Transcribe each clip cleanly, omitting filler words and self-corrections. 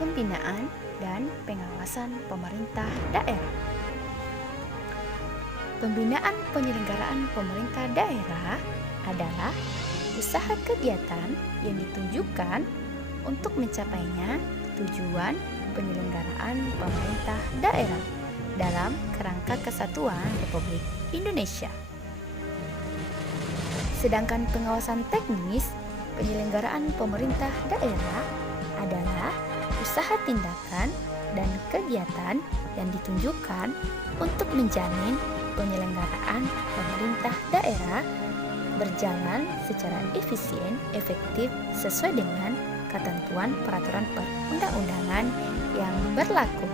pembinaan dan pengawasan pemerintah daerah. Pembinaan penyelenggaraan pemerintah daerah adalah usaha kegiatan yang ditunjukkan untuk mencapainya tujuan penyelenggaraan pemerintah daerah dalam kerangka kesatuan Republik Indonesia. Sedangkan pengawasan teknis penyelenggaraan pemerintah daerah adalah usaha tindakan dan kegiatan yang ditunjukkan untuk menjamin penyelenggaraan pemerintah daerah berjalan secara efisien, efektif sesuai dengan ketentuan peraturan perundang-undangan yang berlaku.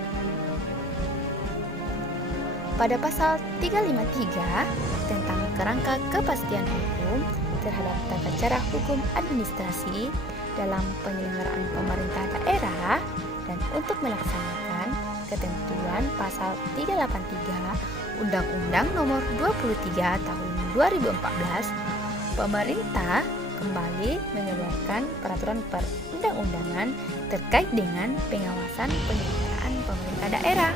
Pada pasal 353 tentang kerangka kepastian hukum terhadap tata cara hukum administrasi dalam penyelenggaraan pemerintah daerah dan untuk melaksanakan ketentuan pasal 383 Undang-Undang Nomor 23 Tahun 2014, pemerintah kembali mengeluarkan peraturan perundang-undangan terkait dengan pengawasan penyelenggaraan pemerintah daerah.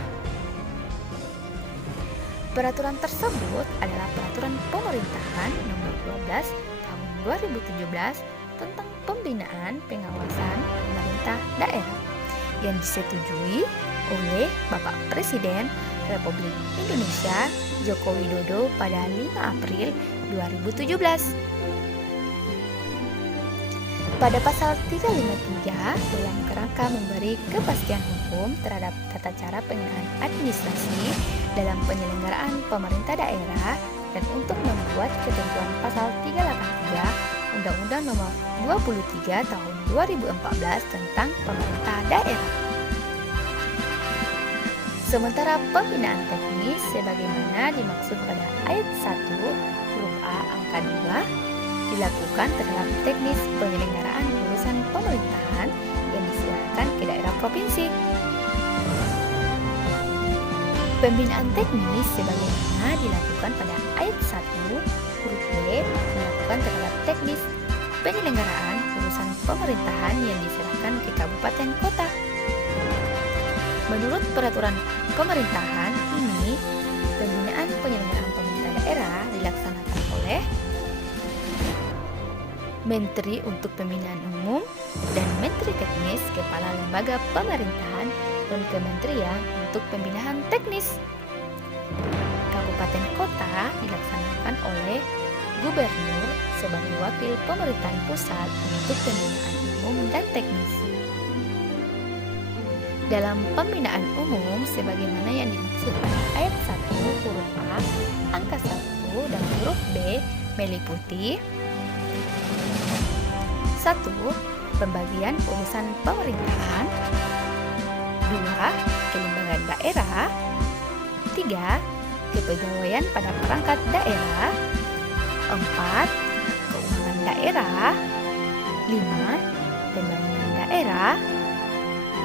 Peraturan tersebut adalah Peraturan Pemerintahan Nomor 12 Tahun 2017 tentang pembinaan pengawasan pemerintah daerah yang disetujui oleh Bapak Presiden Republik Indonesia Joko Widodo pada 5 April 2017. Pada pasal 353 dalam kerangka memberi kepastian hukum terhadap tata cara pengelolaan administrasi dalam penyelenggaraan pemerintah daerah dan untuk membuat ketentuan pasal 383 Undang-Undang Nomor 23 Tahun 2014 tentang pemerintah daerah. Sementara pembinaan teknis sebagaimana dimaksud pada ayat 1 huruf A angka 2 dilakukan terhadap teknis penyelenggaraan urusan pemerintahan yang diserahkan ke daerah provinsi. Pembinaan teknis sebagaimana dilakukan pada ayat 1 huruf B dilakukan terhadap teknis penyelenggaraan urusan pemerintahan yang diserahkan ke kabupaten kota. Menurut peraturan pemerintahan ini, pembinaan penyelenggaraan pemerintah daerah dilaksanakan oleh Menteri untuk Pembinaan Umum dan Menteri Teknis Kepala Lembaga Pemerintahan dan Kementerian untuk Pembinaan Teknis. Kabupaten kota dilaksanakan oleh Gubernur sebagai wakil pemerintahan pusat untuk pembinaan umum dan teknis. Dalam pembinaan umum sebagaimana yang dimaksud pada ayat 1 huruf A angka 1 dan huruf B meliputi 1. Pembagian urusan pemerintahan, 2. Kelembagaan daerah, 3. Kepegawaian pada perangkat daerah, 4. Keuangan daerah, 5. Pembangunan daerah,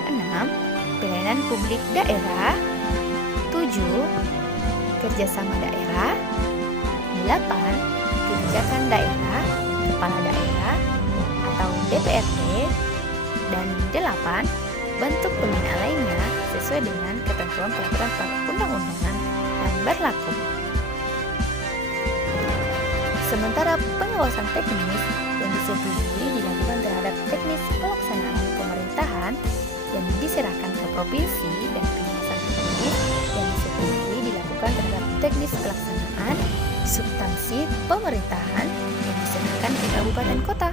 6. Pelayanan publik daerah, 7. Kerjasama daerah, 8. Kebijakan daerah, kepala daerah atau DPRD, dan 8. Bentuk pembinaan lainnya sesuai dengan ketentuan peraturan perundang-undangan yang berlaku. Sementara pengawasan teknis yang disetujui dilakukan terhadap teknis pelaksanaan pemerintahan yang diserahkan ke provinsi dan pengawasan teknis yang disetujui dilakukan terhadap teknis pelaksanaan substansi pemerintahan yang diserahkan ke kabupaten kota.